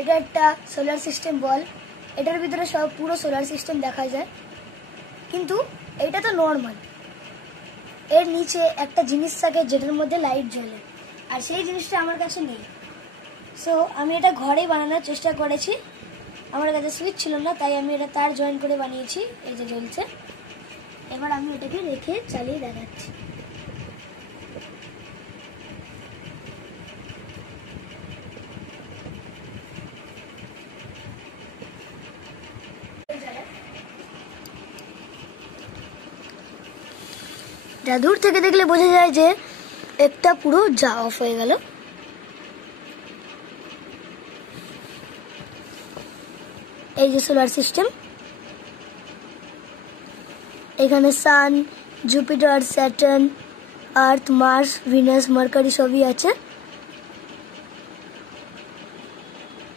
এটা একটা solar system বল। এটার ভিতরে সব পুরো সোলার সিস্টেম দেখা যায়, কিন্তু এটা তো নর্মাল। এর নিচে একটা জিনিস থাকে যেটার মধ্যে লাইট জ্বলে, আর সেই জিনিসটা আমার কাছে নেই। সো আমি এটা ঘরেই বানানোর চেষ্টা করেছি। আমার কাছে সুইচ ছিল না, তাই আমি এটা তার জয়েন করে বানিয়েছি। এই যে জ্বলছে। এবার আমি এটাকে রেখে চালিয়ে দেখাচ্ছি। দূর থেকে দেখলে বোঝা যায় যে একটা পুরো যা অফ হয়ে গেল। এই যে সোলার সিস্টেম, এখানে সান, জুপিটার, স্যাটার্ন, আর্থ, মার্স, ভিনাস, মার্কারি সবই আছে।